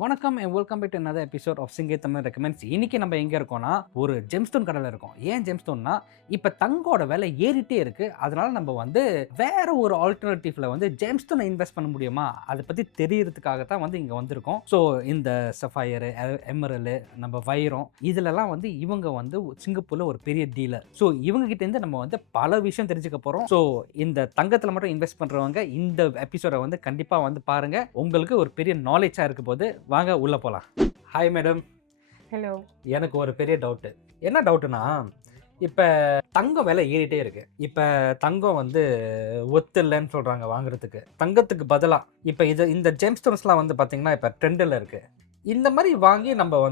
வணக்கம் and welcome back to another episode of சிங்கே Tamil recommends. இன்னைக்கு நம்ம எங்கே இருக்கோம்னா ஒரு ஜெம்ஸ்டோன் கடையில் இருக்கோம். ஏன் ஜெம்ஸ்டோன்னா இப்போ தங்கோட விலை ஏறிட்டே இருக்கு. அதனால நம்ம வேற ஒரு ஆல்டர்னேட்டிவ்ல ஜெம்ஸ்டோனை இன்வெஸ்ட் பண்ண முடியுமா அதை பற்றி தெரியறதுக்காக தான் இங்கே வந்திருக்கோம். ஸோ இந்த சஃபயரு, எமரல், நம்ம வைரம் இதுலலாம் இவங்க சிங்கப்பூரில் ஒரு பெரிய டீலர். ஸோ இவங்க கிட்டேருந்து நம்ம பல விஷயம் தெரிஞ்சுக்க போகிறோம். ஸோ இந்த தங்கத்தில் மட்டும் இன்வெஸ்ட் பண்ணுறவங்க இந்த எபிசோடை கண்டிப்பாக பாருங்க. உங்களுக்கு ஒரு பெரிய நாலேஜாக இருக்க போது. வாங்க உள்ள போலாம். Hi madam. ஹலோ. எனக்கு ஒரு பெரிய டவுட்டு. என்ன டவுட்டுனா, இப்போ தங்கம் விலை ஏறிட்டே இருக்கு. இப்போ தங்கம் ஒத்து இல்லைன்னு சொல்கிறாங்க வாங்குறதுக்கு. தங்கத்துக்கு பதிலாக இப்போ இந்த ஜெம்ஸ்டோன்ஸ்லாம் பார்த்தீங்கன்னா இப்போ ட்ரெண்டில் இருக்குது. இந்த மாதிரி வாங்கி நம்ம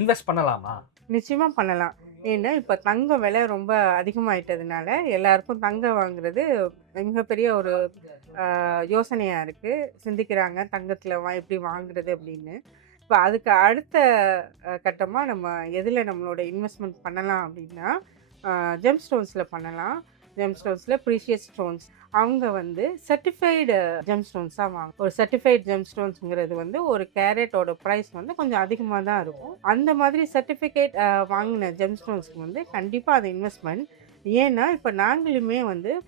இன்வெஸ்ட் பண்ணலாமா? நிச்சயமாக பண்ணலாம். ஏன்னா இப்போ தங்க விலை ரொம்ப அதிகமாயிட்டதுனால எல்லாருக்கும் தங்கம் வாங்குறது மிகப்பெரிய ஒரு யோசனையாக இருக்குது. சிந்திக்கிறாங்க தங்கத்தில் எப்படி வாங்குறது அப்படின்னு. இப்போ அதுக்கு அடுத்த கட்டமாக நம்ம எதில் நம்மளோட இன்வெஸ்ட்மெண்ட் பண்ணலாம் அப்படின்னா ஜெம்ஸ்டோன்ஸில் பண்ணலாம். ஜெம்ஸ்டோன்ஸில் ப்ரீஷியஸ் ஸ்டோன்ஸ் அவங்க சர்டிஃபைடு ஜெம்ஸ்டோன்ஸாக வாங்க. ஒரு சர்டிஃபைடு ஜெம்ஸ்டோன்ஸுங்கிறது ஒரு கேரட்டோட ப்ரைஸ் கொஞ்சம் அதிகமாக தான் இருக்கும். அந்த மாதிரி சர்டிஃபிகேட் வாங்கின ஜெம்ஸ்டோன்ஸுக்கு கண்டிப்பாக அது இன்வெஸ்ட்மெண்ட். ஏன்னா இப்போ நாங்களுமே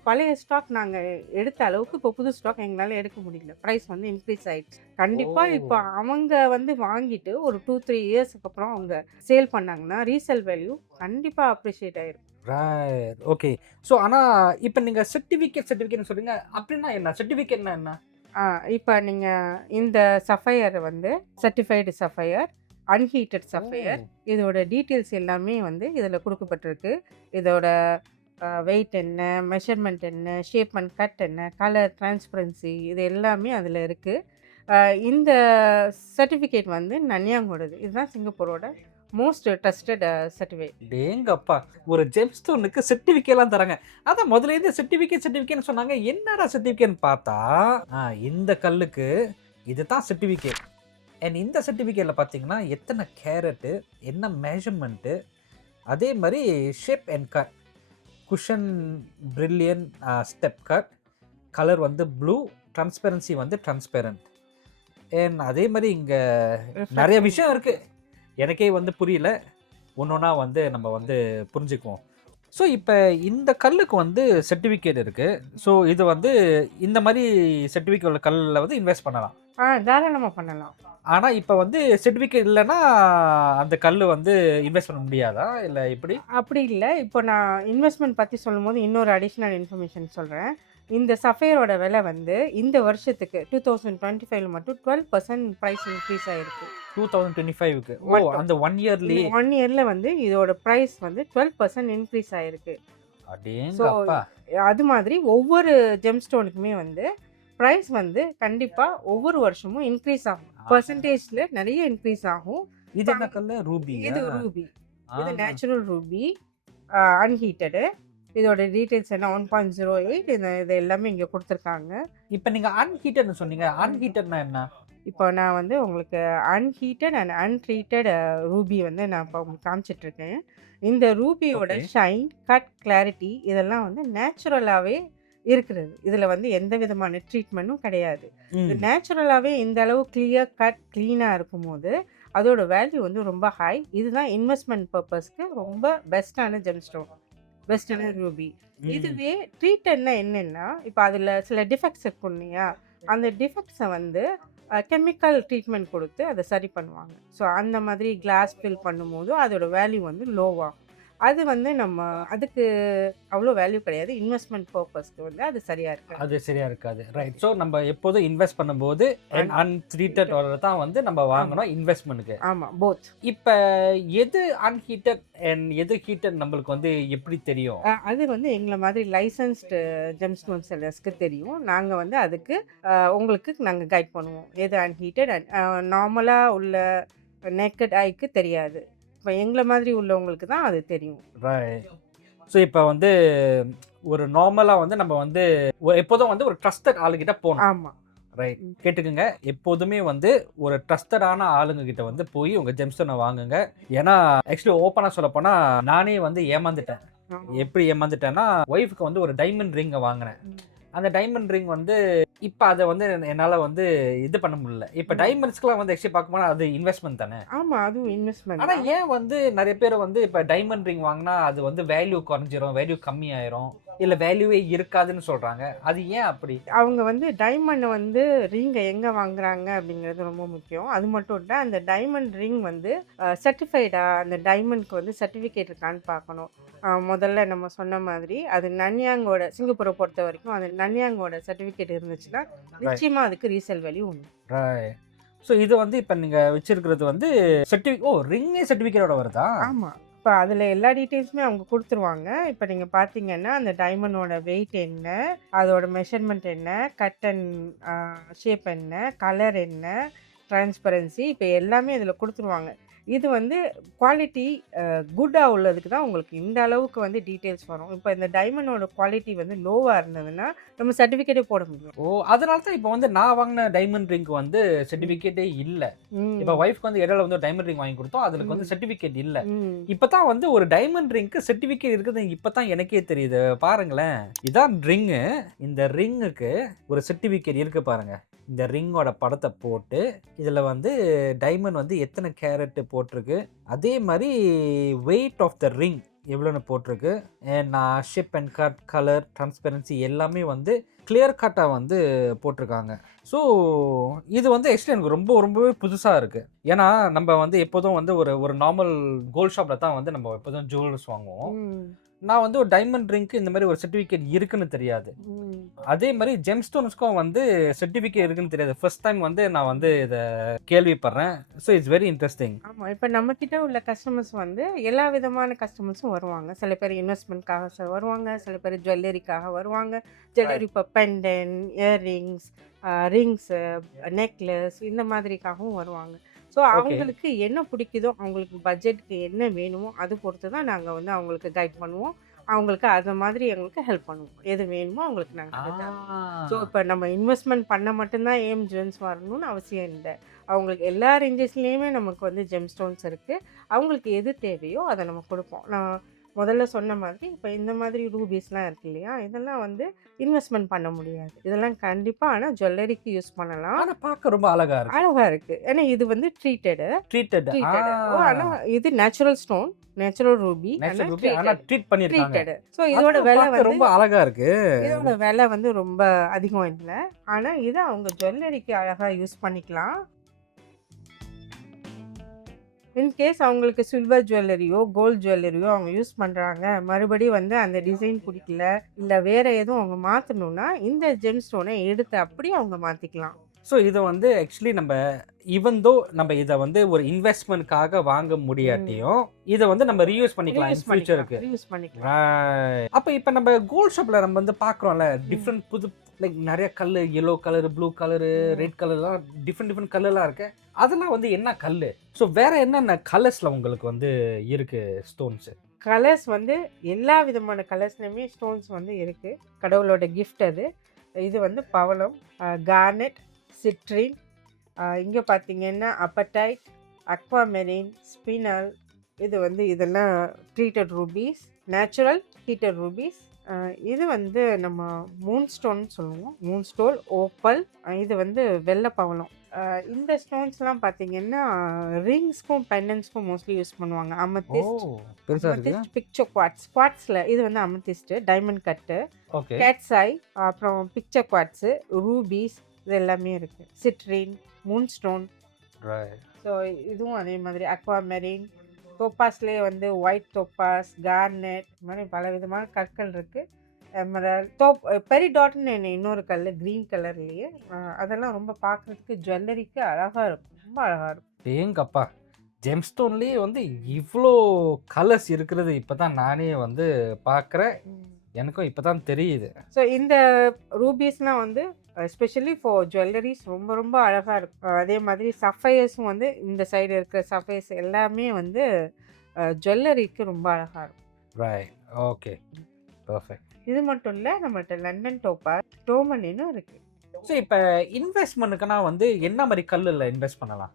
பழைய ஸ்டாக் நாங்கள் எடுத்த அளவுக்கு இப்போ புது ஸ்டாக் எங்களால் எடுக்க முடியல. ப்ரைஸ் இன்க்ரீஸ் ஆகிடுச்சு. கண்டிப்பாக இப்போ அவங்க வாங்கிட்டு ஒரு 2-3 இயர்ஸுக்கு அப்புறம் அவங்க சேல் பண்ணாங்கன்னா ரீசேல் வேல்யூ கண்டிப்பாக அப்ரிஷியேட் ஆகிருக்கும். Right, okay. ஸோ ஆனால் இப்போ நீங்கள் சர்டிஃபிகேட்னு சொல்கிறீங்க, அப்படின்னா என்ன? சர்டிஃபிகேட்னா என்ன? இப்போ நீங்கள் இந்த சஃபயர் சர்டிஃபைடு சஃபயர், அன்ஹீட்டட் சஃபயர், இதோட டீட்டெயில்ஸ் எல்லாமே இதில் கொடுக்கப்பட்டிருக்கு. இதோட வெயிட் என்ன, மெஷர்மெண்ட் என்ன, ஷேப் அண்ட் கட் என்ன, கலர், டிரான்ஸ்பரன்சி, இது எல்லாமே அதில் இருக்குது. இந்த சர்டிஃபிகேட் நன்யாங்கோடது. இதுதான் சிங்கப்பூரோட மோஸ்ட் ட்ரஸ்டட் சர்டிஃபிகேட். டேங்கப்பா, ஒரு ஜெம்ஸ்டோனுக்கு சர்டிஃபிகேட்லாம் தராங்க. அதான் முதல்ல சர்டிஃபிகேட்னு சொன்னாங்க. என்னடா சர்டிஃபிகேட்னு பார்த்தா இந்த கல்லுக்கு இதுதான் சர்டிஃபிகேட். அண்ட் இந்த சர்டிஃபிகேட்டில் பார்த்தீங்கன்னா எத்தனை கேரட்டு, என்ன மெஷர்மெண்ட்டு, அதே மாதிரி shape and cut, cushion, brilliant, step cut, colour blue, transparency transparent. And அதே மாதிரி இங்கே நிறைய விஷயம் இருக்குது. எனக்கே புரியல. ஒன்றொன்னா நம்ம புரிஞ்சுக்குவோம். ஸோ இப்போ இந்த கல்லுக்கு சர்டிஃபிகேட் இருக்குது. ஸோ இது இந்த மாதிரி சர்டிஃபிகேட் உள்ள கல்லில் இன்வெஸ்ட் பண்ணலாம். தாராளமாக பண்ணலாம். ஆனால் இப்போ சர்டிஃபிகேட் இல்லைன்னா அந்த கல் இன்வெஸ்ட் பண்ண முடியாதா, இல்லை இப்படி? அப்படி இல்லை. இப்போ நான் இன்வெஸ்ட்மெண்ட் பற்றி சொல்லும்போது இன்னொரு அடிஷ்னல் இன்ஃபர்மேஷன் சொல்கிறேன். இந்த சஃபயரோட விலை இந்த வருஷத்துக்கு 2025 மட்டும் 12% ப்ரைஸ் இன்க்ரீஸ் ஆகிருக்கு. 2025க்கு? ஓ, அந்த 1 இயர்லேயே? 1 இயரில் இதோட ப்ரைஸ் 12% இன்க்ரீஸ் ஆகிருக்கு. ஸோ அது மாதிரி ஒவ்வொரு ஜெம்ஸ்டோனுக்குமே ப்ரைஸ் கண்டிப்பாக ஒவ்வொரு வருஷமும் இன்க்ரீஸ் ஆகும். பர்சன்டேஜில் நிறைய இன்க்ரீஸ் ஆகும். இது என்ன கல்? ரூபி. இது ரூபி. இது நேச்சுரல் ரூபி, அன்ஹீட்டடு. இதோட டீட்டெயில்ஸ் என்ன 1.08 இது எல்லாமே இங்கே கொடுத்துருக்காங்க. இப்போ நீங்கள் அன்ஹீட்டட்னு சொன்னீங்க. அன்ஹீட்டட்னா என்ன? இப்போ நான் உங்களுக்கு அன்ஹீட்டட் அண்ட் அன்ட்ரீட்டட் ரூபி நான் இப்போ உங்களுக்கு காமிச்சிட்ருக்கேன். இந்த ரூபியோட ஷைன், கட், கிளாரிட்டி இதெல்லாம் நேச்சுரலாகவே இருக்கிறது. இதில் எந்த விதமான ட்ரீட்மெண்ட்டும் கிடையாது. இது நேச்சுரலாகவே இந்த அளவு கிளியர் கட், க்ளீனாக இருக்கும்போது அதோட வேல்யூ ரொம்ப ஹை. இதுதான் இன்வெஸ்ட்மெண்ட் பர்பஸ்க்கு ரொம்ப பெஸ்ட்டான ஜெம்ஸ்டோன், பெஸ்ட்டான ரூபி. இதுவே ட்ரீட்டட்னா என்னென்னா, இப்போ அதில் சில டிஃபெக்ட்ஸ் இருக்கும் இல்லையா, அந்த டிஃபெக்ட்ஸை கெமிக்கல் ட்ரீட்மெண்ட் கொடுத்து அதை சரி பண்ணுவாங்க. ஸோ அந்த மாதிரி கிளாஸ் ஃபில் பண்ணும்போது அதோட வேல்யூ லோவாகும். அது நம்ம அதுக்கு அவ்வளோ வேல்யூ கிடையாது. இன்வெஸ்ட்மெண்ட் பர்பஸ்க்கு அது சரியாக இருக்காது. ரைட். ஸோ நம்ம எப்போதும் இன்வெஸ்ட் பண்ணும்போது அன்ட்ரீட்டட் தான் நம்ம வாங்கணும் இன்வெஸ்ட்மெண்ட்டுக்கு. ஆமாம், போத். இப்போ எது அன்ஹீட்டட் அண்ட் எது ஹீட்டட் நம்மளுக்கு எப்படி தெரியும்? அது எங்களை மாதிரி லைசன்ஸ்டு ஜெம்ஸ்டோன் செல்லர்ஸ்க்கு தெரியும். நாங்கள் அதுக்கு உங்களுக்கு நாங்கள் கைட் பண்ணுவோம். எது அன்ஹீட்டட் அண்ட் நார்மலாக உள்ள நேக்கட் ஐக்கு தெரியாது. இப்போ எங்களை மாதிரி உள்ளவங்களுக்கு தான் அது தெரியும். ரைட். ஸோ இப்போ ஒரு நார்மலாக நம்ம எப்போதும் ஒரு ட்ரஸ்டட் ஆளுகிட்ட போகணும். ஆமாம், ரைட். கேட்டுக்குங்க, எப்போதுமே ஒரு ட்ரஸ்டடான ஆளுங்க கிட்ட போய் உங்கள் ஜெம்ஸ்டோனை வாங்குங்க. ஏன்னா ஆக்சுவலி ஓப்பனாக சொல்ல போனால் நானே ஏமாந்துட்டேன். எப்படி ஏமாந்துட்டேன்னா, ஒய்ஃபுக்கு ஒரு டைமண்ட் ரிங்கை வாங்கினேன். அந்த டைமண்ட் ரிங் இப்ப அத வந்து என்னால வந்து இது பண்ண முடியல. இப்ப ம். டைமண்ட்ஸ்க்குலாம் வந்து ஆக்சுவலி பார்க்கும்போது அது இன்வெஸ்ட்மென்ட் தானே. ஆமா. அதுவும் இன்வெஸ்ட்மெண்ட் ஆனா தான். ஏன் வந்து நெறைய பேர் வந்து இப்ப டைமண்ட் ரிங் வாங்குனா அது வந்து வேல்யூ குறைஞ்சிரும், வேல்யூ கம்மியாயிரும், இல்ல வேல்யூவே இருக்காதுன்னு சொல்றாங்க. அது ஏன் அப்படி? அவங்க வந்து டைமண்ட் வந்து ரிங்க எங்க வாங்குறாங்க அப்படிங்கிறது ரொம்ப முக்கியம். அது மட்டும் இல்ல, அந்த டைமண்ட் ரிங் வந்து சர்டிஃபைடா அந்த டைமண்ட்க்கு வந்து சர்டிஃபிகேட் இருக்கான்னு பார்க்கணும். முதல்ல நம்ம சொன்ன மாதிரி அது நன்யாங்கோட சிங்கப்பூர பொறுத்தவரைக்கும் அது நன்யாங்கோட சர்டிஃபிகேட் இருந்துச்சுன்னா, ரைட், நிச்சயமா அதுக்கு ரீசேல் வேல்யூ உண்டு. ரைட். ஸோ இது வந்து இப்ப நீங்க வச்சிருக்கிறது வந்து ரிங்கே சர்டிஃபிகேட்டோட வருதா? ஆமா. இப்ப அதுல எல்லா டீட்டெயில்ஸுமே அவங்க குடுத்துருவாங்க. இப்ப நீங்க பார்த்தீங்கன்னா, அந்த டைமண்டோட வெயிட் என்ன? அதோட மெஷர்மென்ட் என்ன? கட் அண்ட் ஷேப் என்ன? கலர் என்ன? டிரான்ஸ்பரன்சி இப்ப எல்லாமே இதுல குடுத்துருவாங்க. இது வந்து குவாலிட்டி குட்டா உள்ளதுக்கு தான் உங்களுக்கு இந்த அளவுக்கு வந்து டீட்டெயில்ஸ் வரும். இப்ப இந்த டைமண்டோட குவாலிட்டி வந்து லோவா இருந்ததுன்னா, நம்ம சர்டிஃபிகேட்டே போட முடியாது. ஓ! அதனால தான் இப்ப வந்து நான் வாங்குன டைமண்ட் ரிங்க்கு வந்து ம். சர்டிஃபிகேட்டே இல்ல. இப்ப ம். ஒய்ஃப்க்கு வந்து இடையில வந்து டைமண்ட் ரிங் வாங்கி குடுத்தோம். அதுக்கு ம். வந்து சர்டிஃபிகேட் இல்ல. ம். இப்ப தான் வந்து ஒரு டைமண்ட் ரிங்க்கு சர்டிஃபிகேட் இருக்குது இப்ப தான் எனக்கே தெரியுது. பாருங்களேன். இதான் ரிங்கு. இந்த ரிங்குக்கு ஒரு சர்டிஃபிகேட் இருக்கு பாருங்க. இந்த ரிங்கோட படத்த போட்டு, இதுல வந்து டைமண்ட் வந்து எத்தன கேரட் போட்டிருக்கு. அதே மாரி வெயிட் ஆஃப் த ரிங் எவ்வளோன்னு போட்டிருக்கு. And shape and cut, colour, transparency எல்லாமே வந்து கிளியர் கட்டா வந்து போட்டிருக்காங்க. ஸோ இது வந்து ஆக்சுவலி எனக்கு ரொம்பவே புதுசா இருக்கு. ஏன்னா, நம்ம வந்து எப்போதும் வந்து ஒரு ஒரு நார்மல் கோல்ட் ஷாப்ல தான் வந்து நம்ம எப்போதும் ஜுவல்ஸ் வாங்குவோம். ம். நான் வந்து ஒரு டைமண்ட் ரிங்க்கு இந்த மாரி ஒரு சர்டிஃபிகேட் இருக்குன்னு தெரியாது. ம். அதே மாரி ஜெம்ஸ்டோன்ஸ்க்கும் வந்து சர்டிஃபிகேட் இருக்குன்னு தெரியாது. ஃபர்ஸ்ட் டைம் வந்து நான் வந்து இத கேள்விப்படுறேன். So it's very interesting. ஆமா. இப்ப நம்மகிட்ட உள்ள கஸ்டமர்ஸ் வந்து எல்லா விதமான கஸ்டமர்ஸும் வருவாங்க. சில பேர் இன்வெஸ்ட்மென்ட்காக வருவாங்க. சில பேர் ஜுவல்லரிக்காக வருவாங்க. Jewellery right. இப்ப பெண்டன்ட், இயர்ரிங்ஸ், ரிங்ஸு, நெக்லஸ் இந்த மாதிரிக்காகவும் வருவாங்க. So okay. அவங்களுக்கு என்ன பிடிக்குதோ, அவங்களுக்கு பட்ஜெட்க்கு என்ன வேணுமோ, அது பொறுத்து தான் நாங்க வந்து அவங்களுக்கு கைட் பண்ணுவோம். அவங்களுக்கு அது மாதிரி எங்களுக்கு ஹெல்ப் பண்ணுவோம். எது வேணுமோ அவங்களுக்கு நாங்க செஞ்சு தரோம். ஸோ ஆ. இப்ப நம்ம இன்வெஸ்ட்மென்ட் பண்ண மட்டும் தான் ஏஎம் ஜுவல்ஸ் வரணும்னு அவசியம் இல்ல. அவங்களுக்கு எல்லா ரேஞ்சஸ்லயுமே நமக்கு வந்து ஜெம்ஸ்டோன்ஸ் இருக்கு. அவங்களுக்கு எது தேவையோ அத நம்ம குடுப்போம். நான் முதல்ல சொன்ன மாதிரி, இப்ப இந்த மாதிரி ரூபீஸ்லாம் இருக்கு இல்லையா? இதெல்லாம் வந்து இன்வெஸ்ட்மென்ட் பண்ண முடியாது. இதெல்லாம் கண்டிப்பா ஆனா ஜுவல்லரிக்கு யூஸ் பண்ணலாம். ஆனா பார்க்க ரொம்ப அழகா இருக்கு. அழகா இருக்கு. ஏன்னா இது வந்து ட்ரீட்டடு. ட்ரீட்டட். ட்ரீட்டடு. ஆனா இது நேச்சுரல் ஸ்டோன், நேச்சுரல் ரூபி. ஆனா நேச்சுரல் ரூபி ஆனா ட்ரீட்டட். ட்ரீட் பண்ணியிருக்காங்க. ட்ரீட்டடு. ஸோ இதோட அதுவும் விலை பார்க்க வந்து ரொம்ப அழகா இருக்கு. இதோட விலை வந்து ரொம்ப அதிகம் இல்ல. ஆனா இத அவங்க ஜுவல்லரிக்கு அழகா யூஸ் பண்ணிக்கலாம். இன்கேஸ் அவங்களுக்கு சில்வர் ஜுவல்லரியோ, கோல்ட் ஜுவல்லரியோ அவங்க யூஸ் பண்றாங்க. மறுபடியும் வந்து அந்த டிசைன் பிடிக்கல, இல்ல வேற எதுவும் அவங்க மாத்தணும்னா, இந்த ஜெம்ஸ்டோன எடுத்து அப்படியே அவங்க மாத்திக்கலாம். ஸோ இத வந்து ஆக்சுவலி ஈவன் தோ நம்ம இத வந்து ஒரு இன்வெஸ்ட்மென்ட்காக வாங்க ம். முடியாட்டியும், இத வந்து நம்ம ரீயூஸ் பண்ணிக்கலாம் ரீயூஸ் இன் பண்ணிக்கலாம். ஃபியூச்சருக்கு. ரீயூஸ் பண்ணிக்கலாம். ரைட். அப்ப இப்ப நம்ம கோல்ட் ஷாப்ல நம்ம வந்து பார்க்குறோம்ல, ம். டிஃபரெண்ட் லைக் நெறைய கல்லு, எல்லோ கலர், ப்ளூ கலரு, ம். ரெட் கலர்லாம் டிஃபரெண்ட் கலர்லாம் இருக்கு. அதெல்லாம் வந்து என்ன கல்லு? ஸோ வேற என்னென்ன கலர்ஸ்ல உங்களுக்கு வந்து இருக்கு ஸ்டோன்ஸ்? கலர்ஸ் வந்து எல்லா விதமான கலர்ஸ்லயுமே ஸ்டோன்ஸ் வந்து இருக்கு. கடவுளோட கிஃப்ட் அது. இது வந்து பவளம், கார்னெட், சிட்ரின், இங்க பார்த்தீங்கன்னா அப்படைட், அக்வாமெரின், ஸ்பினல். இது வந்து இதெல்லாம் treated rubies, natural heated rubies. இது வந்து நம்ம மூன் ஸ்டோன் சொல்லுவோம். Moonstone, opal. இது வந்து வெள்ளை பவளம். இந்த ஸ்டோன்ஸ்லாம் பார்த்தீங்கன்னா, ரிங்ஸ்க்கும், பெண்டன்ட்ஸ்க்கும் மோஸ்ட்லி யூஸ் பண்ணுவாங்க. ஓ! அமெத்திஸ்ட், பெருசா இருக்கு. Amethyst picture quartz. குவார்ட்ஸ்ல இது வந்து அமெத்திஸ்ட், டைமண்ட் கட்டு, ஓகே. கேட்ஸ் ஐ, அப்புறம் பிக்சர் குவார்ட்ஸ், ரூபீஸ் இது எல்லாமே இருக்கு. Citrine, Moon stone. Right. So இதுவும் அதே மாதிரி அக்வாமெரின், டோப்பாஸ்லேயே வந்து ஒயிட் டோப்பாஸ், கார்னெட் இந்த மாதிரி பல விதமான கற்கள் இருக்கு. எமரல், பெரிடாட்னு இன்னொரு கல் கிரீன் கலர்லயே. அதெல்லாம் ரொம்ப பார்க்கறதுக்கு ஜுவல்லரிக்கு அழகா இருக்கும். ரொம்ப அழகா இருக்கும். ஏங்கப்பா! ஜெம்ஸ்டோன்லயே வந்து இவ்ளோ கலர்ஸ் இருக்கிறது இப்பதான் நானே வந்து பார்க்குறேன். எனக்கும் இப்பதான் தெரியுது. ஸோ இந்த ரூபீஸ்லாம் வந்து எஸ்பெஷலி ஃபார் ஜுவல்லரிஸ் ரொம்ப ரொம்ப அழகா இருக்கும். அதே மாதிரி சஃபயர்ஸும் வந்து இந்த சைடு இருக்கிற சஃபயர்ஸ் எல்லாமே வந்து ஜுவல்லரிக்கு ரொம்ப அழகா இருக்கும். ரைட். ஓகே. பெர்ஃபெக்ட். இது மட்டும் இல்ல, நம்மள்ட்ட லண்டன் டோபாஸ், டோர்மலினும் இருக்கு. ஸோ இப்ப இன்வெஸ்ட்மென்ட்க்குனா வந்து என்ன மாரி கல்லுல இன்வெஸ்ட் பண்ணலாம்?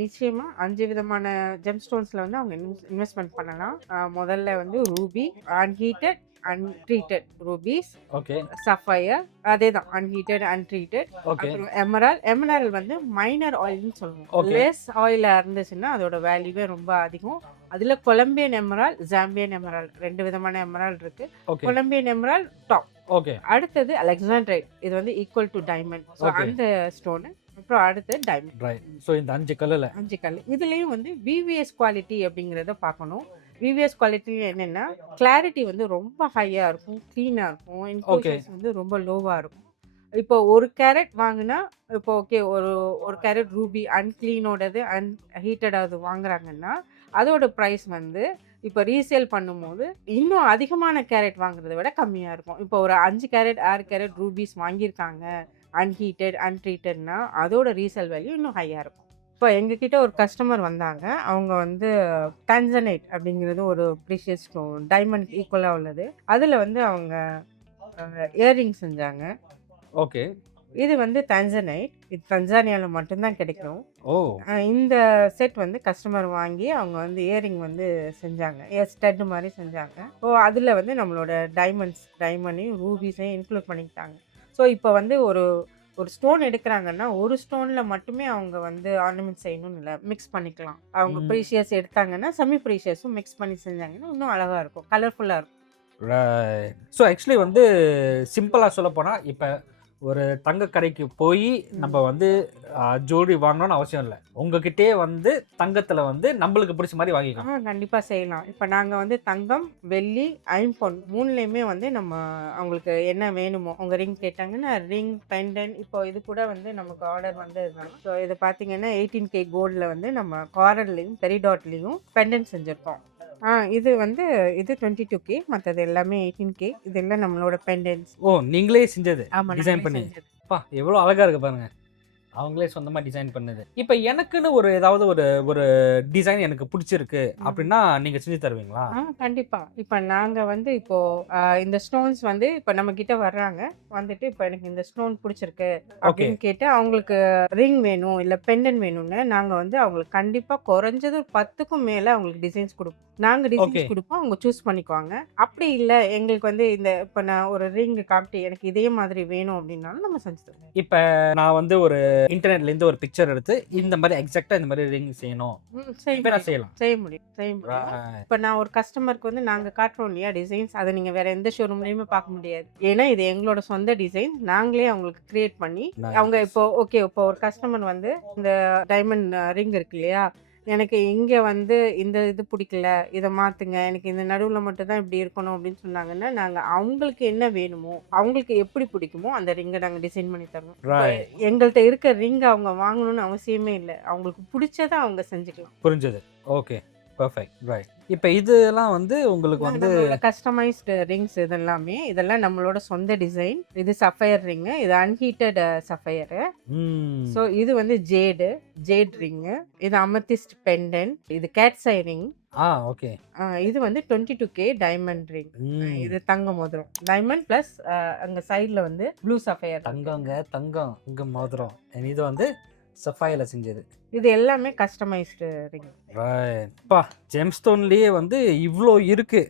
நிச்சயமா 5 விதமான ஜெம்ஸ்டோன்ஸ்ல வந்து அவங்க இன்வெஸ்ட்மெண்ட் பண்ணலாம். முதல்ல வந்து ruby, unheated, untreated rubies, okay, sapphire அதேதான் அன்ஹீட்டட், அன்ட்ரீட்டட். ஓகே, அப்புறம் எமரால்ட் வந்து மைனர் ஆயில்னு சொல்லுவோம். ஓகே, லெஸ் ஆயிலா இருந்துச்சுன்னா அதோட வேல்யூவே ரொம்ப அதிகம். அதுல கொலம்பியன் எமரால்ட், ஜாம்பியன் எமரால்ட் 2 விதமான எமரால்ட் இருக்கு. Okay, Colombian emerald top. Okay, அடுத்தது அலெக்சாண்ட்ரைட். இது வந்து equal to diamond. So Okay. அந்த ஸ்டோனு. அப்புறம் அடுத்து டைமண்ட். ரைட். ஸோ இந்த 5 கல்லில் 5 கல். இதுலயும் வந்து விவிஎஸ் குவாலிட்டி அப்படிங்கிறத பார்க்கணும். விவிஎஸ் குவாலிட்டி என்னன்னா கிளாரிட்டி வந்து ரொம்ப ஹையா இருக்கும், க்ளீனா இருக்கும், இன்க்ளூஷன்ஸ் வந்து ரொம்ப லோவா இருக்கும். இப்போ ஒரு கேரட் வாங்கினா இப்போ ஓகே ஒரு கேரட் ரூபி அன்க்ளீனோடது ஹீட்டடாவது வாங்குறாங்கன்னா அதோட ப்ரைஸ் வந்து இப்போ ரீசேல் பண்ணும்போது இன்னும் அதிகமான கேரட் வாங்குறத விட கம்மியாக இருக்கும். இப்போ ஒரு 5 கேரட் 6 கேரட் ரூபீஸ் வாங்கியிருக்காங்க அன்ஹீட்டட் அன்ட்ரீட்டட்னா அதோட ரீசேல் வேல்யூ இன்னும் ஹையாக இருக்கும். இப்போ எங்ககிட்ட ஒரு கஸ்டமர் வந்தாங்க. அவங்க வந்து டான்சனைட் அப்படிங்கிறது ஒரு ப்ரீஷியஸ் ஸ்டோன் டைமண்ட் ஈக்குவலாக உள்ளது. அதில் வந்து அவங்க இயர்ரிங் செஞ்சாங்க. ஓகே. இது வந்து டான்சனைட். இது தன்சானியாவில் மட்டும்தான் கிடைக்கும். ஓ, இந்த செட் வந்து கஸ்டமர் வாங்கி அவங்க வந்து இயரிங் வந்து செஞ்சாங்க. ஸ்டட் மாதிரி செஞ்சாங்க. ஸோ அதில் வந்து நம்மளோட டைமண்டையும் ரூபீஸையும் இன்க்ளூட் பண்ணிக்கிட்டாங்க. ஸோ இப்போ வந்து ஒரு ஸ்டோன் எடுக்கிறாங்கன்னா ஒரு ஸ்டோனில் மட்டுமே அவங்க வந்து ஆர்னமெண்ட் செய்யணும்னு இல்லை, மிக்ஸ் பண்ணிக்கலாம். அவங்க ப்ரீஷியஸ் எடுத்தாங்கன்னா செமி ப்ரீஷியஸும் மிக்ஸ் பண்ணி செஞ்சாங்கன்னா இன்னும் அழகாக இருக்கும், கலர்ஃபுல்லாக இருக்கும். ரைட். ஸோ ஆக்சுவலி வந்து சிம்பிளாக சொல்ல போனால் இப்போ ஒரு தங்க கடைக்கு போய் நம்ம வந்து ஜுவல்லரி வாங்கணும்னு அவசியம் இல்லை. உங்ககிட்டே வந்து தங்கத்தில் வந்து நம்மளுக்கு பிடிச்ச மாதிரி வாங்கிக்கலாம். கண்டிப்பாக செய்யலாம். இப்போ நாங்கள் வந்து தங்கம், வெள்ளி, ஐம்பொன் 3லேயுமே வந்து நம்ம அவங்களுக்கு என்ன வேணுமோ அவங்க ரிங் கேட்டாங்கன்னா ரிங், பெண்டன். இப்போ இது கூட வந்து நமக்கு ஆர்டர் வந்தது தான். ஸோ இதை பார்த்தீங்கன்னா 18K கோல்டில் வந்து நம்ம காரர்லேயும் பெரிடாட்லேயும் பெண்டன் செஞ்சுருக்கோம். இது வந்து இது 22K, மற்றது எல்லாமே 18K. இதெல்லாம் நம்மளோட பெண்டன்ஸ். ஓ, நீங்களே செஞ்சது ஆமாம், டிசைன் பண்ணி? அப்பா எவ்வளோ அழகாக இருக்கு பாருங்க. அவங்களே சொந்தமாக டிசைன் பண்ணது. இப்போ எனக்குன்னு ஒரு ஏதாவது ஒரு டிசைன் எனக்கு பிடிச்சிருக்கு அப்படின்னா நீங்கள் செஞ்சு தருவீங்களா? கண்டிப்பாக. இப்போ நாங்கள் வந்து இந்த ஸ்டோன்ஸ் வந்து இப்போ நம்ம கிட்ட வர்றாங்க. வந்துட்டு இப்போ எனக்கு இந்த ஸ்டோன் பிடிச்சிருக்கு அப்படின்னு கேட்டு அவங்களுக்கு ரிங் வேணும் இல்லை பெண்டன் வேணும்னு நாங்கள் வந்து அவங்களுக்கு கண்டிப்பாக குறைஞ்சது 10க்கும் மேலே அவங்களுக்கு டிசைன்ஸ் கொடுப்போம். நாங்கள் டிசைன்ஸ் கொடுப்போம், அவங்க சூஸ் பண்ணிக்குவாங்க. அப்படி இல்லை எங்களுக்கு வந்து இப்போ நான் ஒரு ரிங் காமிட்டு எனக்கு இதே மாதிரி வேணும் அப்படின்னாலும் நம்ம செஞ்சு தருவோம். இப்போ நான் வந்து ஒரு இன்டர்நெட்லேருந்து ஒரு பிக்சர் எடுத்து இந்த மாதிரி எக்ஸாக்டாக இந்த மாதிரி ரிங் செய்யணும் நான் செய்ய முடியும். இப்போ நான் ஒரு கஸ்டமருக்கு வந்து நாங்கள் காட்டுறோம் இல்லையா டிசைன்ஸ், அதை நீங்கள் வேற எந்த ஷோரூம்லையுமே பார்க்க முடியாது. ஏன்னா இது எங்களோட சொந்த டிசைன், நாங்களே அவங்களுக்கு கிரியேட் பண்ணி அவங்க இப்போ ஒரு கஸ்டமர் வந்து இந்த டைமண்ட் ரிங் இருக்கு இல்லையா, எனக்கு இங்கே வந்து இந்த இது பிடிக்கல, இதை மாற்றுங்க, எனக்கு இந்த நடுவில் மட்டும் தான் இப்படி இருக்கணும் அப்படின்னு சொன்னாங்கன்னா நாங்கள் அவங்களுக்கு என்ன வேணுமோ அவங்களுக்கு எப்படி பிடிக்குமோ அந்த ரிங்கை நாங்கள் டிசைன் பண்ணி தருவோம். எங்கள்கிட்ட இருக்க ரிங் அவங்க வாங்கணும்னு அவசியமே இல்லை, அவங்களுக்கு பிடிச்சதை அவங்க செஞ்சுக்கலாம். புரிஞ்சது. Okay, perfect. ரைட். இப்போ இதெல்லாம் வந்து உங்களுக்கு வந்து கஸ்டமைஸ்டு ரிங்ஸ் இதெல்லாம் நம்மளோட சொந்த டிசைன். இது சஃபயர் ரிங்கு, இது அன்ஹீட்டட் சஃபயரு. ஸோ இது வந்து ஜேட் ரிங்கு, இது அமத்திஸ்ட் பெண்டன், இது கேட்ஸ் ஐ ரிங். ஓகே. இது வந்து 22K டைமண்ட் ரிங். இது தங்க மோதிரம் டைமண்ட் பிளஸ் அங்க சைடுல வந்து ப்ளூ சஃபயர். தங்கம் மோதிரம். இது வந்து சஃபயர்ல செஞ்சது. இது எல்லாமே கஸ்டமைஸ்டு ரிங். ரைட்ப்பா, ஜெம்ஸ்டோன்லயே வந்து இவ்வளோ இருக்கு.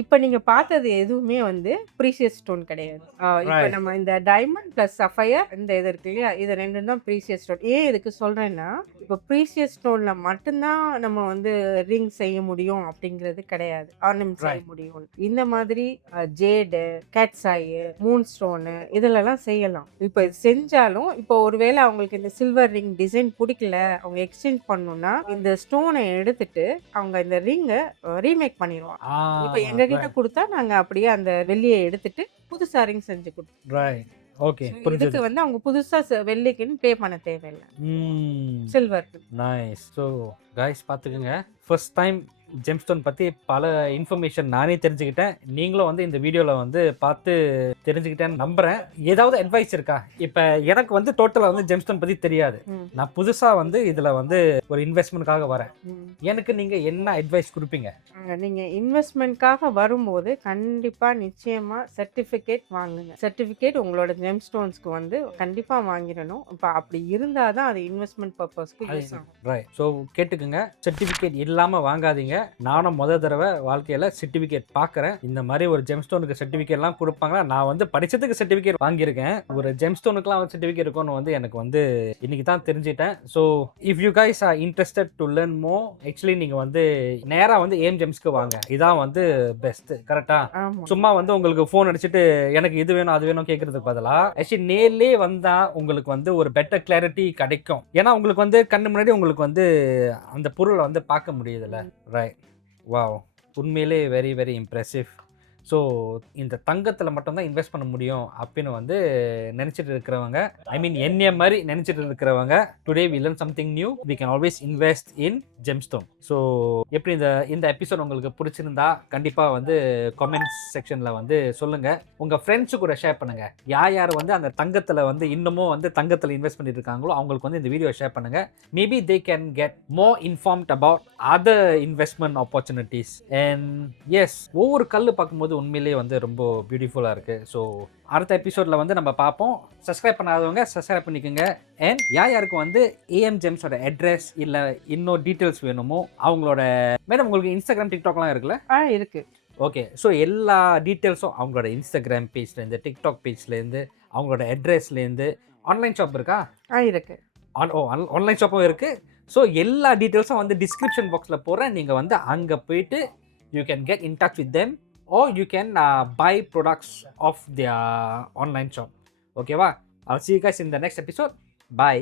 இப்போ நீங்க பார்த்தது எதுவுமே வந்து ப்ரீஷியஸ் ஸ்டோன் கிடையாது. இப்போ நம்ம இந்த டைமண்ட் பிளஸ் சஃபயர் இந்த இது இருக்கு இல்லையா, இது ரெண்டும் தான் ப்ரீஷியஸ் ஸ்டோன். ஏன் இதுக்கு சொல்றேன்னா இப்போ ப்ரீஷியஸ் ஸ்டோன்ல மட்டும்தான் நம்ம வந்து ரிங் செய்ய முடியும் அப்படிங்கிறது கிடையாது, ஆர்னமெண்ட் செய்ய முடியும். இந்த மாதிரி ஜேடு, கேட்ஸாய், மூன் ஸ்டோனு இதெல்லாம் செய்யலாம். இப்போ இது செஞ்சாலும் இப்போ ஒருவேளை அவங்களுக்கு இந்த சில்வர் ரிங் டிசைன் பிடிக்கல, அவங்க எக்ஸ்சேஞ்ச் பண்ணணும்னா இந்த ஸ்டோனை எடுத்துட்டு அவங்க இந்த ரிங்கை ரீமேக் பண்ணிடுவோம். இப்போ எங்க கிட்ட கொடுத்தா நாங்க அப்படியே அந்த வெள்ளியை எடுத்துட்டு புதுசா ரிங் செஞ்சு கொடுப்போம். ஓகே, இதுக்கு வந்து அவங்க புதுசா வெள்ளிக்குன்னு பே பண்ண தேவையில்லை, சில்வர். நைஸ். ஸோ கைஸ் பார்த்துக்கோங்க, ஃபர்ஸ்ட் டைம் ஜெம்ஸ்டோன் பற்றி பல இன்ஃபர்மேஷன் நானே தெரிஞ்சுக்கிட்டேன். நீங்களும் வந்து இந்த வீடியோவில் வந்து பார்த்து தெரிஞ்சுக்கிட்டேன்னு நம்புகிறேன். ஏதாவது அட்வைஸ் இருக்கா? இப்போ எனக்கு வந்து டோட்டலாக வந்து ஜெம்ஸ்டோன் பற்றி தெரியாது. நான் புதுசாக வந்து இதில் வந்து ஒரு இன்வெஸ்ட்மெண்ட்காக வரேன். எனக்கு நீங்கள் என்ன அட்வைஸ் கொடுப்பீங்க? நீங்கள் இன்வெஸ்ட்மெண்ட்காக வரும்போது கண்டிப்பாக நிச்சயமாக சர்டிஃபிகேட் வாங்குங்க. சர்டிஃபிகேட் உங்களோட ஜெம்ஸ்டோன்ஸ்க்கு வந்து கண்டிப்பாக வாங்கிடணும். இப்போ அப்படி இருந்தால் தான் அது இன்வெஸ்ட்மெண்ட் பர்பஸ்க்கு யூஸ் ஆகும். ரைட். ஸோ கேட்டுக்குங்க, சர்டிஃபிகேட் இல்லாமல் வாங்காதீங்க. நானும் தடவை வாழ்க்கையில் சர்டிஃபிகேட் பார்க்குறேன். இந்த மாதிரி ஒரு ஜெம்ஸ்டோனுக்கு சர்டிஃபிகேட்லாம் கொடுப்பாங்களா? நான் வந்து படித்ததுக்கு சர்டிஃபிகேட் வாங்கியிருக்கேன். ஒரு ஜெம்ஸ்டோனுக்குலாம் வந்து சர்டிஃபிகேட் இருக்கும்னு வந்து எனக்கு வந்து இன்னைக்கு தான் தெரிஞ்சிட்டேன். So if you guys are interested to learn more, actually நீங்கள் வந்து நேராக வந்து ஏஎம் ஜெம்ஸ்க்கு வாங்க. இதான் வந்து பெஸ்ட். கரெக்டா? சும்மா வந்து உங்களுக்கு ஃபோன் அடிச்சுட்டு எனக்கு இது வேணும் அது வேணும் கேட்கறதுக்கு பதிலாக ஆக்சுவலி நேர்லேயே வந்தால் உங்களுக்கு வந்து ஒரு பெட்டர் கிளாரிட்டி கிடைக்கும். ஏன்னா உங்களுக்கு வந்து கண்ணு முன்னாடி உங்களுக்கு வந்து அந்த பொருளை வந்து பார்க்க முடியுதுல்ல. ரைட். வாவ், உண்மையிலே வெரி வெரி இம்ப்ரெசிவ். ஸோ இந்த தங்கத்தில் மட்டும்தான் இன்வெஸ்ட் பண்ண முடியும் அப்படின்னு வந்து நினச்சிட்டு இருக்கிறவங்க, ஐ மீன் என்னைய மாதிரி நினச்சிட்டு இருக்கிறவங்க, today we learn something new. We can always invest in gemstone. So எப்படி இந்த எபிசோட் உங்களுக்கு பிடிச்சிருந்தா கண்டிப்பாக வந்து கமெண்ட்ஸ் செக்ஷனில் வந்து சொல்லுங்கள். உங்கள் ஃப்ரெண்ட்ஸு கூட ஷேர் பண்ணுங்கள். யார் வந்து அந்த தங்கத்தில் வந்து இன்னமும் வந்து தங்கத்தில் இன்வெஸ்ட் பண்ணிட்டு இருக்காங்களோ அவங்களுக்கு வந்து இந்த வீடியோ ஷேர் பண்ணுங்கள். Maybe they can get more informed about other investment opportunities. And yes, ஒவ்வொரு கல் பார்க்கும்போது உண்மையிலேயே வந்து ரொம்ப பியூட்டிஃபுல்லாக இருக்குது. ஸோ அடுத்த எபிசோடில் வந்து நம்ம பார்ப்போம். சப்ஸ்கிரைப் பண்ணாதவங்க சப்ஸ்கிரைப் பண்ணிக்கோங்க. அண்ட் யாருக்கு வந்து ஏஎம் ஜெம்ஸோட அட்ரஸ் இல்லை இன்னும் டீட்டெயில்ஸ் வேணுமோ அவங்களோட, மேடம் உங்களுக்கு இன்ஸ்டாகிராம் டிக்டாக்லாம் இருக்குல்ல? இருக்குது. ஓகே. ஸோ எல்லா டீட்டெயில்ஸும் அவங்களோட இன்ஸ்டாகிராம் பேஜ்லேருந்து, டிக்டாக் பேஜ்லேருந்து, அவங்களோட அட்ரஸ்லேருந்து, ஆன்லைன் ஷாப் இருக்கா? இருக்குது. ஆன்லைன் ஷாப்பும் இருக்குது. ஸோ எல்லா டீட்டெயில்ஸும் வந்து டிஸ்கிரிப்ஷன் பாக்ஸில் போகிறேன். நீங்கள் வந்து அங்கே போயிட்டு you can get in touch with them or you can buy products of their online shop. Okay, I'll see you guys in the next episode. Bye.